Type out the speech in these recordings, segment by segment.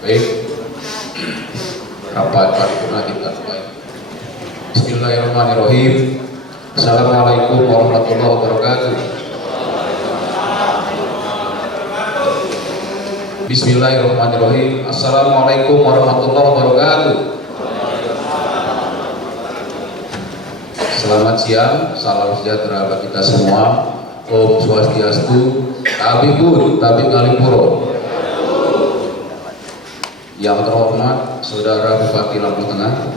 Baik, rapat paripurna kita mulai. Bismillahirrahmanirrahim. Assalamualaikum warahmatullahi wabarakatuh. Bismillahirrahmanirrahim. Assalamualaikum warahmatullahi wabarakatuh. Selamat siang, salam sejahtera bagi kita semua. Om Swastiastu, Tabibun, Tabib Ngalipuro. Yang terhormat Saudara Bupati Lampung Tengah,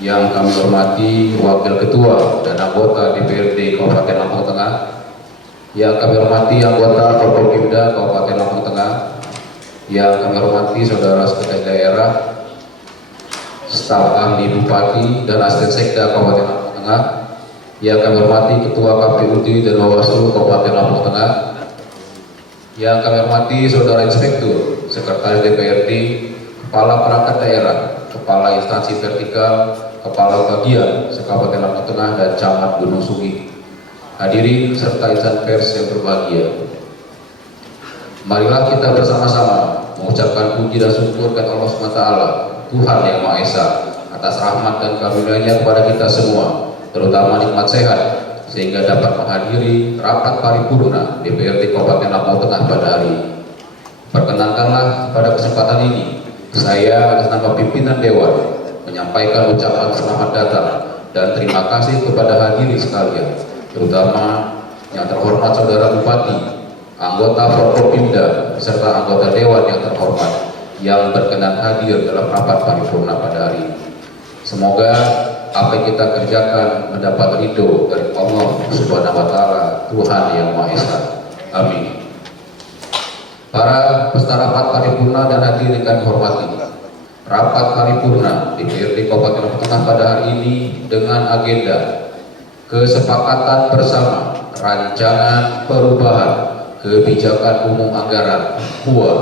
yang kami hormati Wakil Ketua dan anggota DPRD Kabupaten Lampung Tengah, yang kami hormati anggota Forkopimda Kabupaten Lampung Tengah, yang kami hormati Saudara Sekretaris Daerah, staf ahli Bupati dan Asisten Sekda Kabupaten Lampung Tengah, yang kami hormati Ketua KPUD dan Bawaslu Kabupaten Lampung Tengah, yang kami hormati Saudara Inspektur, Sekretaris DPRD, Kepala Perangkat Daerah, Kepala Instansi Vertikal, Kepala Bagian Kabupaten Lampung Tengah, dan Camat Gunung Sugi. Hadirin serta insan pers yang berbahagia, marilah kita bersama-sama mengucapkan puji dan syukur kepada Allah SWT, Tuhan Yang Maha Esa, atas rahmat dan karunia-Nya kepada kita semua, terutama nikmat sehat, sehingga dapat menghadiri rapat paripurna DPRD Kabupaten Lampung Tengah pada hari ini. Perkenankanlah pada kesempatan ini saya atas nama pimpinan Dewan menyampaikan ucapan selamat datang dan terima kasih kepada hadirin sekalian, terutama yang terhormat Saudara Bupati, anggota Forkopimda, serta anggota Dewan yang terhormat yang berkenan hadir dalam rapat paripurna pada hari ini. Semoga apa yang kita kerjakan mendapat ridho dari Allah Subhanahu wa Ta'ala, Tuhan Yang Maha Esa. Amin. Para peserta rapat paripurna dan hadirin kami hormati, rapat paripurna DPRD Kabupaten Lampung Tengah pada hari ini dengan agenda kesepakatan bersama rancangan perubahan kebijakan umum anggaran (KUA)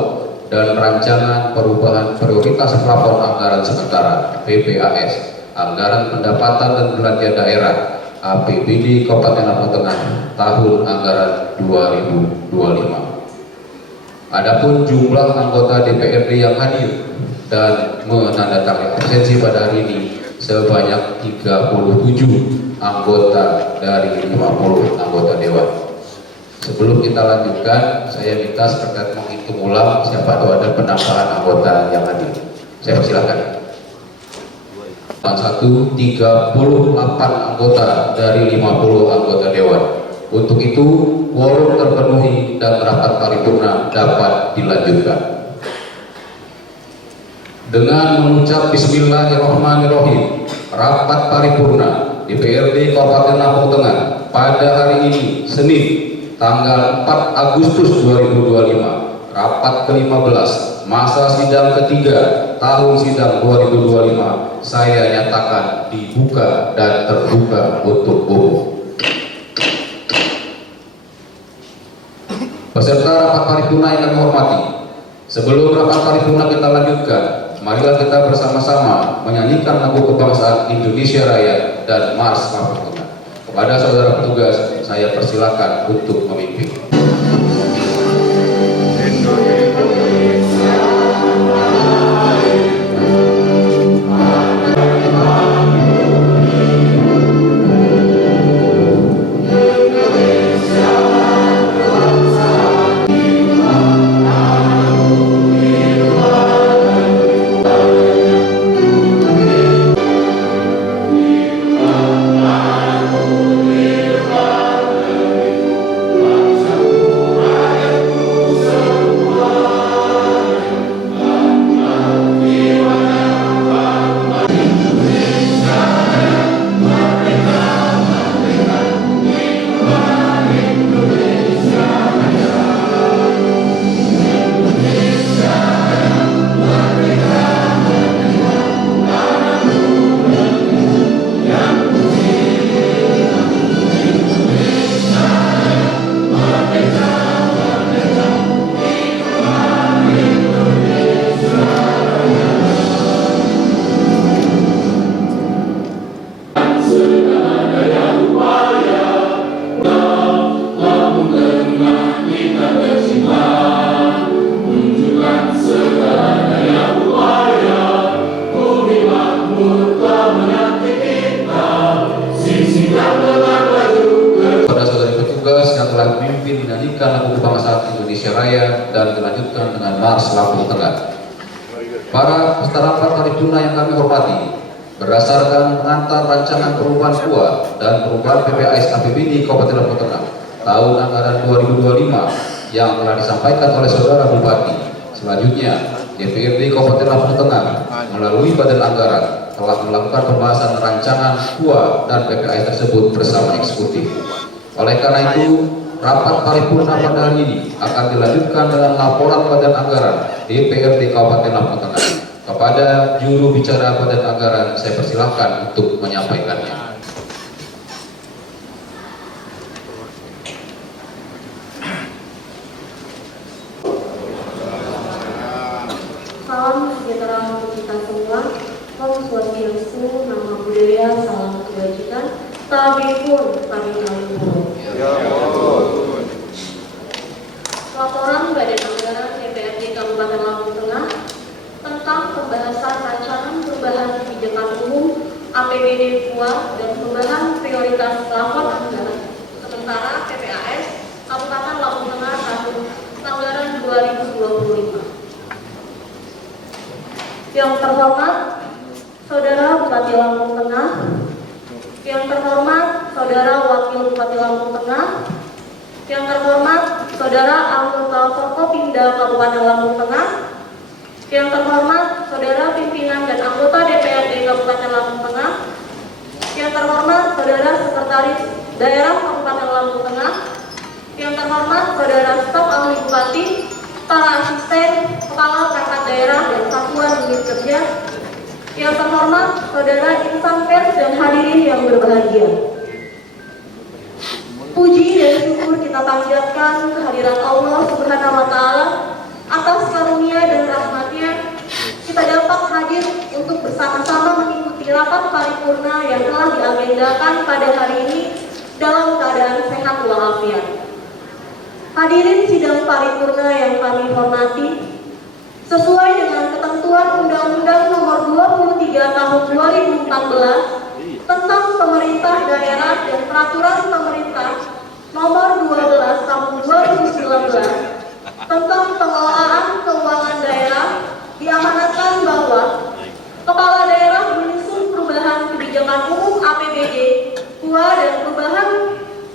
dan rancangan perubahan prioritas plafon anggaran sementara (PPAS) anggaran pendapatan dan belanja daerah APBD Kabupaten Lampung Tengah tahun anggaran 2025. Adapun jumlah anggota DPRD yang hadir dan menandatangani absensi pada hari ini sebanyak 37 anggota dari 50 anggota Dewan. Sebelum kita lanjutkan, saya minta seperti menghitung ulang siapa tahu ada penambahan anggota yang hadir. Saya persilahkan. 38 anggota dari 50 anggota Dewan. Untuk itu, quorum terpenuhi dan rapat paripurna dapat dilanjutkan. Dengan mengucap Bismillahirrahmanirrahim, rapat paripurna DPRD Kabupaten Lampung Tengah pada hari ini, Senin, tanggal 4 Agustus 2025, rapat ke-15, masa sidang ketiga tahun sidang 2025, saya nyatakan dibuka dan terbuka untuk umum. Peserta rapat paripurna yang kami hormati, sebelum rapat paripurna kita lanjutkan, marilah kita bersama-sama menyanyikan lagu kebangsaan Indonesia Raya dan Mars Lampung Tengah. Kepada saudara petugas, saya persilakan untuk memimpin. Indonesia. Raya dan dilanjutkan dengan Mars Lampung Tengah. Para peserta rapat paripurna yang kami hormati, berdasarkan pengantar rancangan perubahan KUA dan perubahan PPAS APBD Kabupaten Lampung Tengah tahun anggaran 2025 yang telah disampaikan oleh Saudara Bupati, selanjutnya DPRD Kabupaten Lampung Tengah melalui Badan Anggaran telah melakukan pembahasan rancangan KUA dan PPAS tersebut bersama eksekutif. Oleh karena itu, rapat paripurna pada hari ini akan dilanjutkan dengan laporan Badan Anggaran DPRD Kabupaten Lampung Tengah. Kepada juru bicara Badan Anggaran, saya persilahkan untuk menyampaikannya. Salam sejahtera untuk kita semua. Om Swastiastu, Nama Budaya, Salam Kebajikan. Tabipun, kami Luhur. Laporan Badan Anggaran DPRD Kabupaten Lampung Tengah tentang pembahasan rancangan perubahan kebijakan umum APBD KUA dan perubahan prioritas plafon anggaran sementara PPAS Kabupaten Lampung Tengah tahun anggaran 2025. Yang terhormat Saudara Bupati Lampung Tengah, yang terhormat Saudara Wakil Bupati Lampung Tengah, yang terhormat Saudara anggota Forkopimda Kabupaten Lampung Tengah, yang terhormat Saudara pimpinan dan anggota DPRD Kabupaten Lampung Tengah, yang terhormat Saudara Sekretaris Daerah Kabupaten Lampung Tengah, yang terhormat Saudara staf ahli Bupati, para asisten, kepala perangkat daerah dan satuan unit kerja, yang terhormat Saudara insan pers dan hadirin yang berbahagia. Puji dan syukur kita panjatkan kehadirat Allah Subhanahu wa Ta'ala atas karunia dan rahmatnya kita dapat hadir untuk bersama-sama mengikuti rapat paripurna yang telah diagendakan pada hari ini dalam keadaan sehat walafiat. Hadirin sidang paripurna yang kami hormati, sesuai dengan ketentuan Undang-Undang Nomor 23 Tahun 2014 tentang Pemerintah Daerah dan Peraturan Pemerintah Nomor 12 Tahun 2019 tentang pengelolaan keuangan daerah, diamanatkan bahwa Kepala Daerah menyusun perubahan kebijakan umum APBD, KUA dan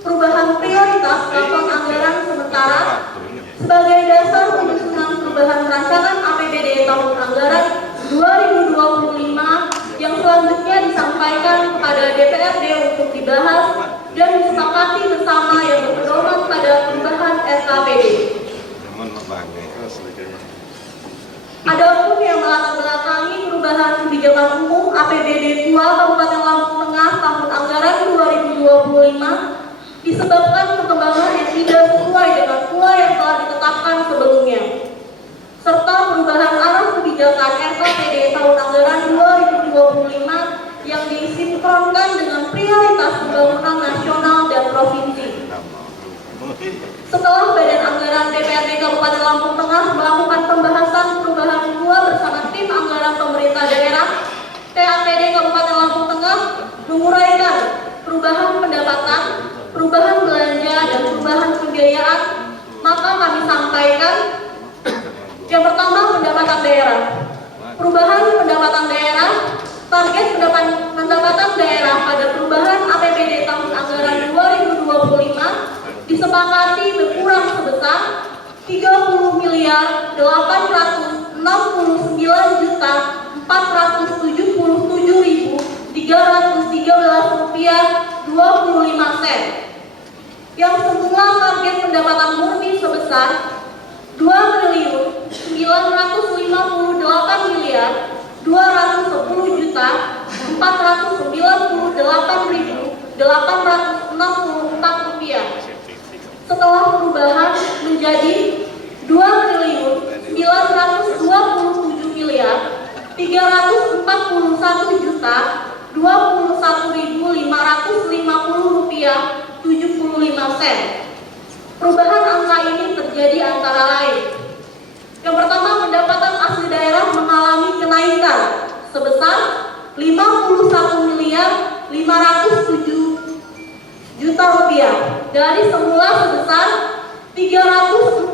perubahan prioritas plafon anggaran sementara sebagai dasar penyusunan perubahan rancangan APBD tahun anggaran 2025 yang selanjutnya disampaikan kepada DPRD untuk dibahas dan disepakati bersama yang berpedoman pada perubahan SKPD. Adapun yang melatar belakangi perubahan kebijakan umum APBD KUA Kabupaten Lampung Tengah tahun anggaran 2025 disebabkan perkembangan yang tidak sesuai dengan KUA yang telah ditetapkan sebelumnya, serta perubahan arah kebijakan SKPD tahun anggaran 2025 yang disinkronkan dengan prioritas pembangunan nasional dan provinsi. Setelah Badan Anggaran DPRD Kabupaten Lampung Tengah melakukan pembahasan perubahan KUA bersama tim anggaran pemerintah daerah, TAPD Kabupaten Lampung Tengah menguraikan perubahan pendapatan, perubahan belanja, dan perubahan pembiayaan, maka kami sampaikan yang pertama pendapatan daerah. Perubahan pendapatan daerah, target pendapatan daerah pada perubahan APBD tahun anggaran 2025 disepakati berkurang sebesar 30.869.477.025 rupiah 25 sen, yang semula target pendapatan murni sebesar 2.998.498.864 rupiah. Setelah perubahan menjadi 2.341.021.051.550 rupiah 75 sen. Perubahan angka ini terjadi antara lain. Yang pertama, pendapatan asli daerah mengalami kenaikan sebesar 51.507.000.000 rupiah dari semula sebesar 341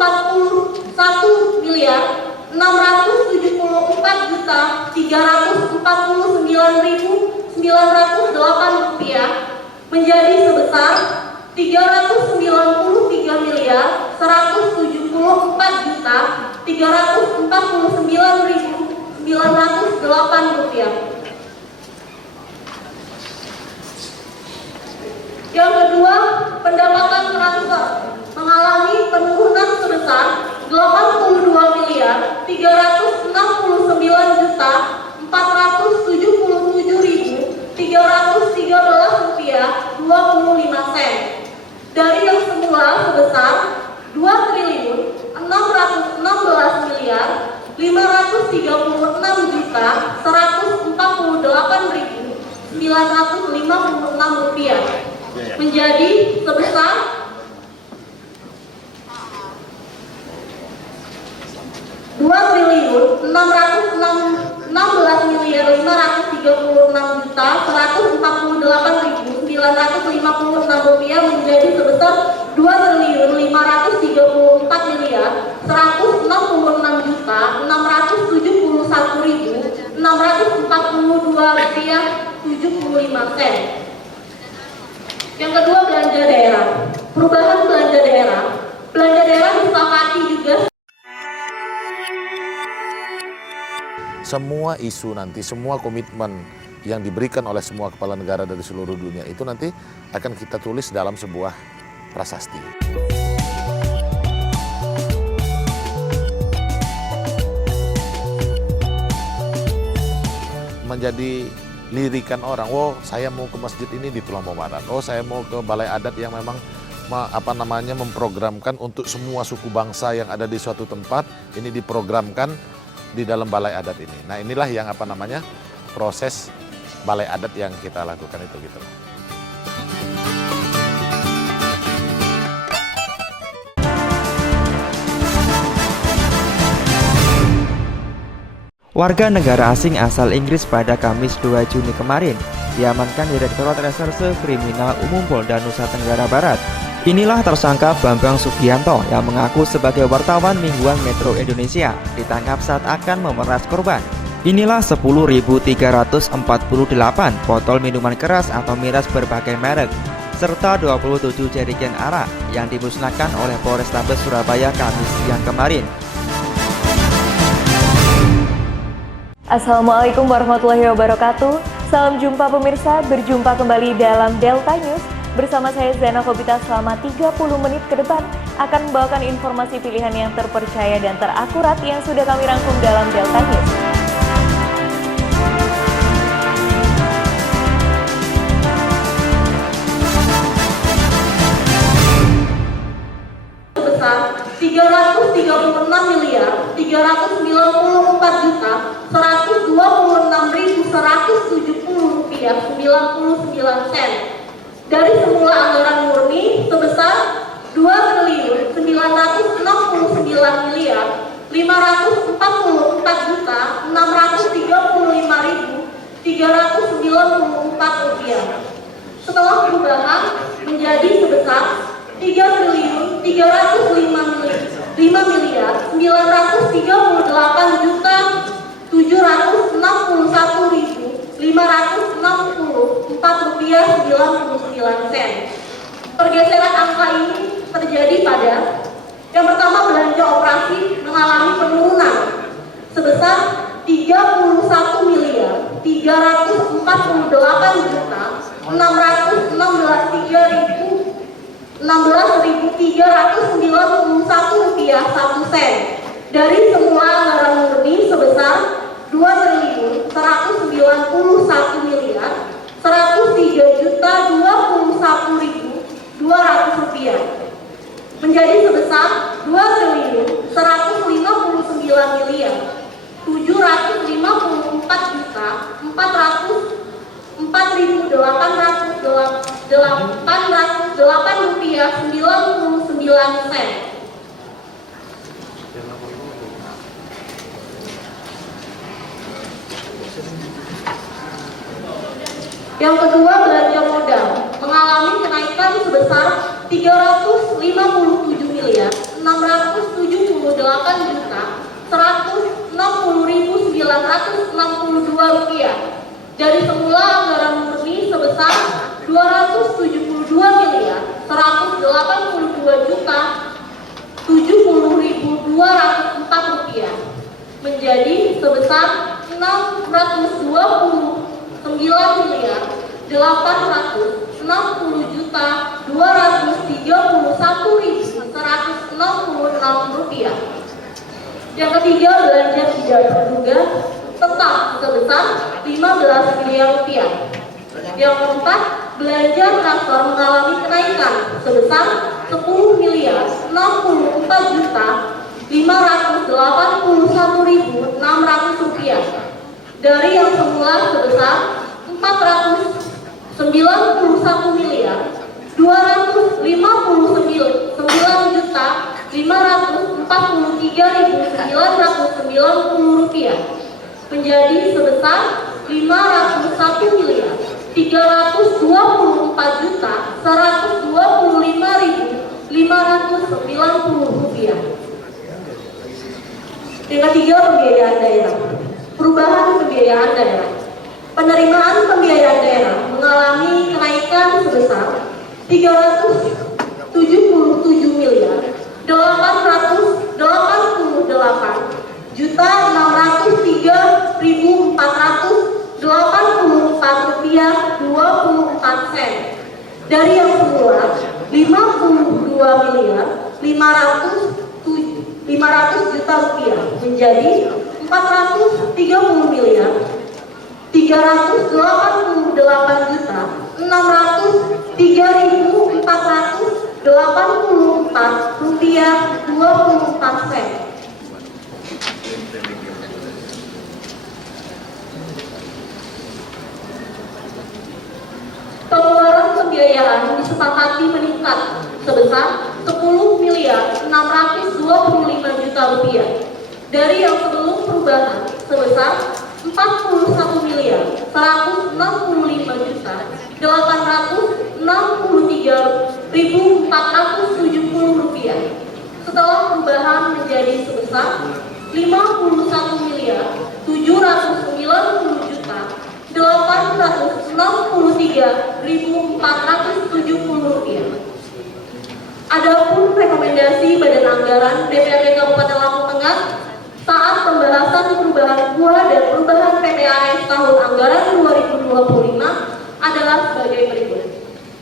miliar 674 juta 349.908 rupiah menjadi sebesar 393 miliar 174 juta 349.908 rupiah. Yang kedua, pendapatan transfer mengalami penurunan sebesar 82 miliar 369 juta 477.313 rupiah 25 sen dari yang semula sebesar 2 triliun 616 miliar 536 juta 148.956 rupiah menjadi sebesar 2 triliun 616 miliar 536 juta 148.956 rupiah menjadi sebesar 2 triliun 534 miliar 166 juta 671.642 rupiah 75 sen. Yang kedua, belanja daerah. Perubahan belanja daerah. Belanja daerah disepakati juga. Semua isu nanti, semua komitmen yang diberikan oleh semua kepala negara dari seluruh dunia itu nanti akan kita tulis dalam sebuah prasasti. Menjadi lirikan orang, oh saya mau ke masjid ini di Tulang Momaran, oh saya mau ke balai adat yang memang memprogramkan untuk semua suku bangsa yang ada di suatu tempat, ini diprogramkan di dalam balai adat ini. Nah inilah yang proses balai adat yang kita lakukan itu gitu. Warga negara asing asal Inggris pada Kamis 2 Juni kemarin diamankan Direktorat Reserse Kriminal Umum Polda Nusa Tenggara Barat. Inilah tersangka Bambang Sugianto yang mengaku sebagai wartawan mingguan Metro Indonesia ditangkap saat akan memeras korban. Inilah 10.348 botol minuman keras atau miras berbagai merek serta 27 jerigen arak yang dimusnahkan oleh Polrestabes Surabaya Kamis siang kemarin. Assalamualaikum warahmatullahi wabarakatuh. Salam jumpa pemirsa, berjumpa kembali dalam Delta News. Bersama saya Zena Kobita selama 30 menit ke depan akan membawakan informasi pilihan yang terpercaya dan terakurat yang sudah kami rangkum dalam Delta News. Sebesar 336 miliar 394 juta 126.170 rupiah 99 sen dari semula anggaran murni sebesar 2 triliun 969 miliar 544 juta 635.394 rupiah setelah perubahan menjadi sebesar 3 triliun 305 miliar 938 juta 761.564 rupiah 99 sen. Pergeseran angka ini terjadi pada yang pertama, belanja operasi mengalami penurunan sebesar 31 miliar 348 juta 16.391 rupiah 1 sen dari semula anggaran murni sebesar 2 triliun 191 miliar 103 juta 21.200 rupiah menjadi sebesar 2 triliun 159 miliar 754 juta 4.808 rupiah 99 sen. Yang kedua, belanja modal mengalami kenaikan sebesar 357 miliar Rp160.962 dari semula anggaran murni sebesar Rp272.070.204 menjadi sebesar Rp629.231.166. Yang ketiga, belanja tidak terduga tetap sebesar Rp15 miliar. Yang keempat, belanja traktor mengalami kenaikan sebesar Rp10.964.581.600 dari yang semula sebesar Rp419.543.990 menjadi sebesar Rp501.324.125.590. Yang ketiga, pembiayaan daerah. Perubahan pembiayaan daerah. Penerimaan pembiayaan daerah mengalami kenaikan sebesar Rp32.788.484.24 dari yang semula Rp50.500.000.000 menjadi Rp438.638.484.24. Pengeluaran pembiayaan disepakati meningkat sebesar Rp10.625.000.000 dari yang sebelum perubahan sebesar Rp41.863.470 setelah perubahan menjadi sebesar Rp51.790.863.470. Adapun rekomendasi Badan Anggaran DPRD Kabupaten Lampung Tengah saat pembahasan perubahan KUA dan perubahan PPAS tahun anggaran 2025 adalah sebagai berikut.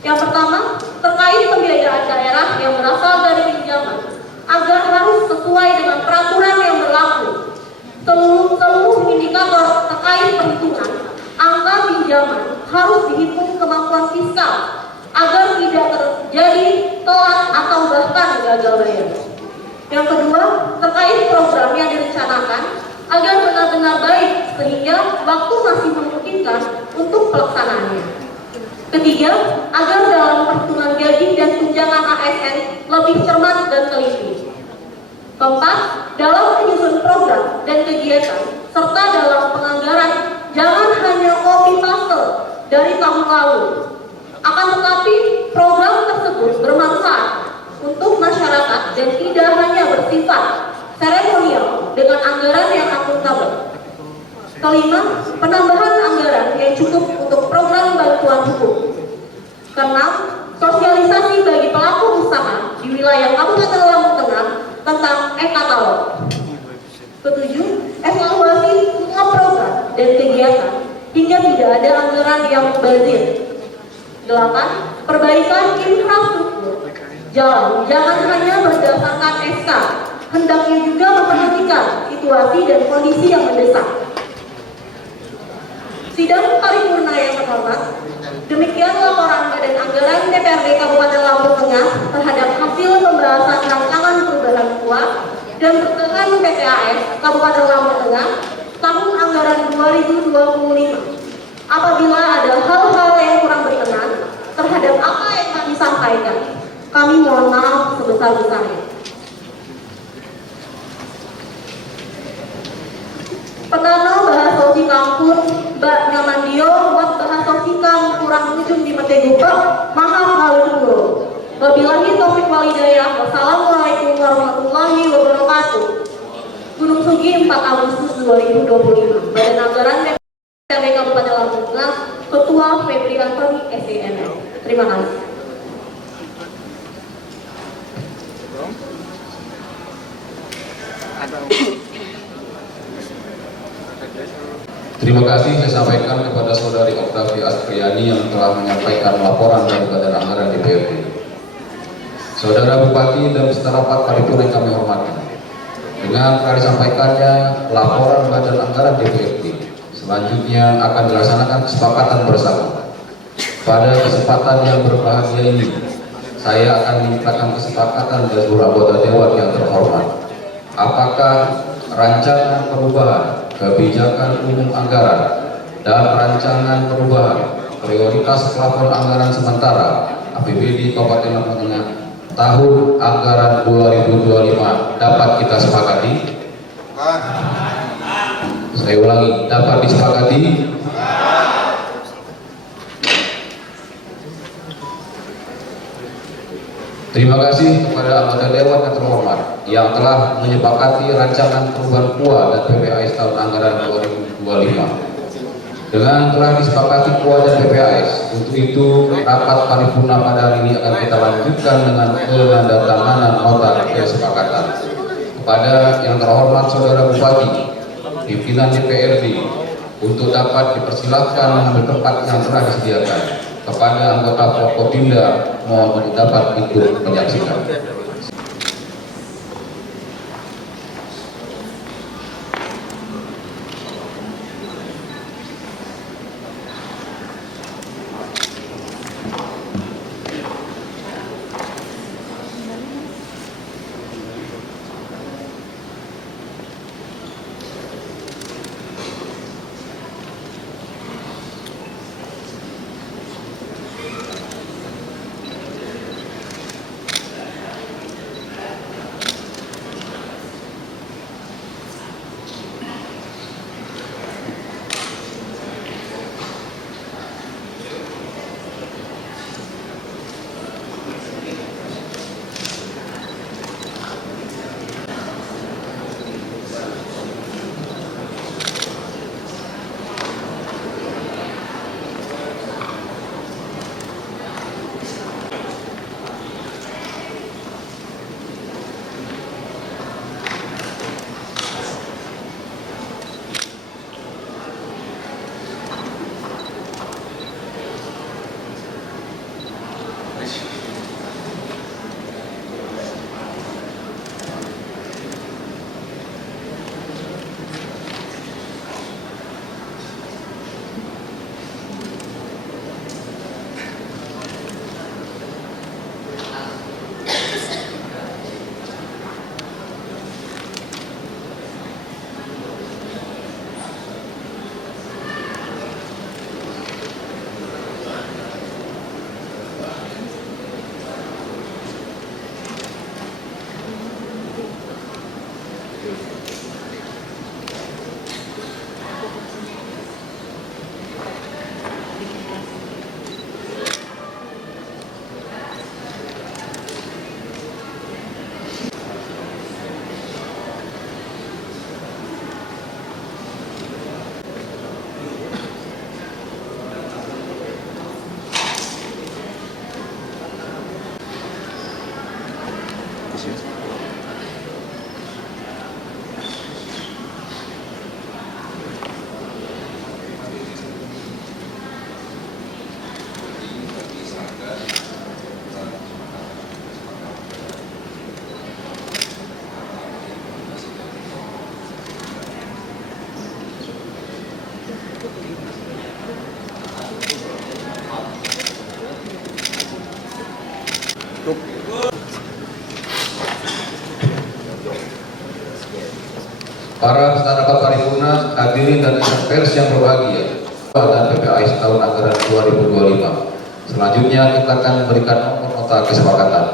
Yang pertama, terkait pembiayaan daerah yang berasal dari pinjaman agar harus sesuai dengan peraturan yang berlaku. Seluruh indikator terkait perhitungan angka pinjaman harus dihitung kemampuan fiskal agar tidak terjadi telat atau bahkan gagal bayar. Yang kedua, terkait program yang direncanakan agar benar-benar baik sehingga waktu masih memungkinkan untuk pelaksanaannya. Ketiga, agar dalam perhitungan gaji dan tunjangan ASN lebih cermat dan teliti. Keempat, dalam menyusun program dan kegiatan serta dalam penganggaran jangan hanya copy paste dari tahun lalu. Akan tetapi program tersebut bermanfaat untuk masyarakat dan tidak hanya bersifat seremonial dengan anggaran yang akuntabel. Kelima, penambahan anggaran yang cukup untuk program bantuan hukum. Keenam, sosialisasi bagi pelaku usaha di wilayah Kabupaten Lampung Tengah tentang e-katalog. Ketujuh, evaluasi semua program dan kegiatan hingga tidak ada anggaran yang mubazir. 8. Perbaikan infrastruktur jalan jangan hanya berdasarkan SK, hendaknya juga memperhatikan situasi dan kondisi yang mendesak. Sidang paripurna yang terhormat, demikian laporan Badan Anggaran DPRD Kabupaten Lampung Tengah terhadap hasil pembahasan rancangan perubahan KUA dan pertengahan PPAS Kabupaten Lampung Tengah tahun anggaran 2025. Apabila ada hal-hal yang kurang berkenan terhadap apa yang kami sampaikan, kami mohon maaf sebesar-besarnya. Penano bahasa Kampur Mbak Nyamandio buat bahasa Kang kurang ujung di Metegupa, maaf halus. Wabillahi taufiq walhidayah. Wassalamualaikum warahmatullahi wabarakatuh. Minggu 4 Agustus 2025. Badan Anggaran DPRD Kabupaten Lampung Tengah, Ketua Febri Antoni SENS. Terima kasih. Terima kasih saya sampaikan kepada Saudari Oktavi Astriani yang telah menyampaikan laporan dari Badan Anggaran DPRD. Saudara Bupati dan beserta rapat paripurna yang kami hormati, dengan telah disampaikannya laporan Badan Anggaran DPRD, selanjutnya akan dilaksanakan kesepakatan bersama. Pada kesempatan yang berbahagia ini, saya akan memintakan kesepakatan dari seluruh anggota Dewan yang terhormat. Apakah rancangan perubahan kebijakan umum anggaran dan rancangan perubahan prioritas plafon anggaran sementara APBD Kabupaten Lampung Tengah tahun anggaran 2025 dapat kita sepakati? Saya ulangi, dapat disepakati? Terima kasih kepada anggota Dewan yang terhormat yang telah menyepakati rancangan perubahan KUA dan PPAS tahun anggaran 2025. Dengan telah disepakati KUA dan PPAS, untuk itu rapat paripurna pada hari ini akan kita lanjutkan dengan penandatanganan nota kesepakatan. Kepada yang terhormat Saudara Bupati, pimpinan DPRD, untuk dapat dipersilakan mengambil tempat yang telah disediakan. Kepada anggota Forkopimda, mohon dapat ikut menyaksikan. Para peserta rapat paripurna, hadirin dan pers yang berbahagia, dan PPAS tahun anggaran 2025. Selanjutnya kita akan memberikan nomor nota kesepakatan.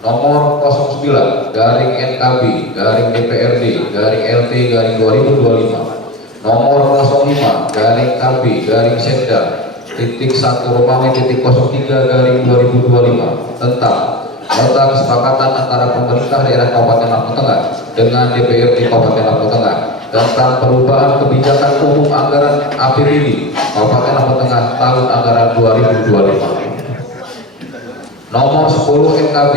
Nomor 09 garing NKB garing DPRD garing LT garing 2025. Nomor 05 garing KB garing Sekda titik 1 Romawi titik 03 garing 2025 tentang nota kesepakatan antara pemerintah daerah Kabupaten Lampung Tengah dengan DPRD Kabupaten Lampung Tengah tentang perubahan kebijakan umum anggaran APBD Kabupaten Lampung Tengah tahun anggaran 2025. Nomor 10 NKB,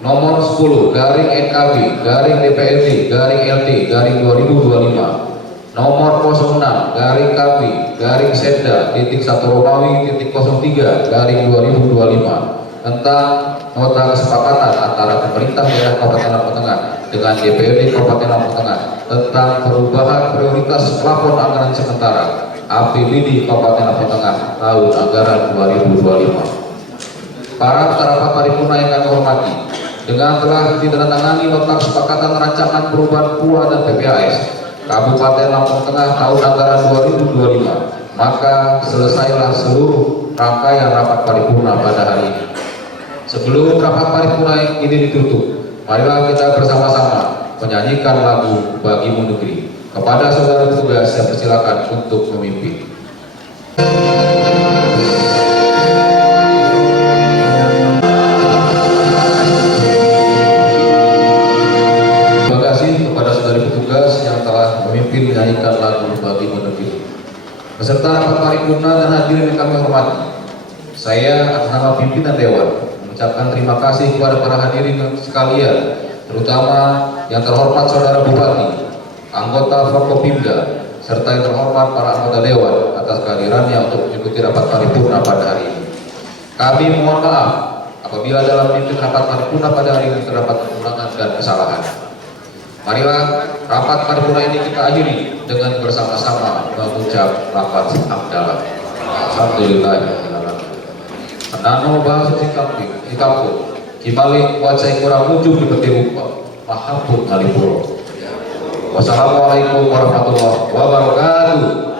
nomor 10 garing NKB garing DPRD garing LT garing 2025. Nomor 06 garing KB garing Setda titik 1 Romawi titik 03 garing 2025 tentang nota kesepakatan antara pemerintah daerah Kabupaten Lampung Tengah dengan DPRD Kabupaten Lampung Tengah tentang perubahan prioritas plafon anggaran sementara APBD Kabupaten Lampung Tengah tahun anggaran 2025. Para peserta rapat paripurna yang kami hormati, dengan telah ditandatangani nota kesepakatan rancangan perubahan PUA dan PPAS Kabupaten Lampung Tengah tahun anggaran 2025, maka selesailah seluruh rangkaian rapat paripurna pada hari ini. Sebelum rapat paripurna ini ditutup, marilah kita bersama-sama menyanyikan lagu Bagimu Negeri. Kepada saudara petugas, saya persilakan untuk memimpin. Menyanyikan lagu Bagimu Negeri. Beserta rapat paripurna dan hadirin yang kami hormati, saya atas nama pimpinan Dewan mengucapkan terima kasih kepada para hadirin sekalian, terutama yang terhormat Saudara Bupati, anggota Forkopimda, serta yang terhormat para anggota Dewan atas kehadirannya untuk mengikuti rapat paripurna pada hari ini. Kami mohon maaf apabila dalam memimpin rapat paripurna pada hari ini terdapat kekurangan dan kesalahan. Marilah rapat paripurna ini kita akhiri dengan bersama-sama mengucap lafaz hamdalah. Alhamdulillahirobbilalamin. Nano bahasa sikampung, kibalik wajah kurang ujung di petirupa, mahampun ngalipuro. Wassalamualaikum warahmatullahi wabarakatuh.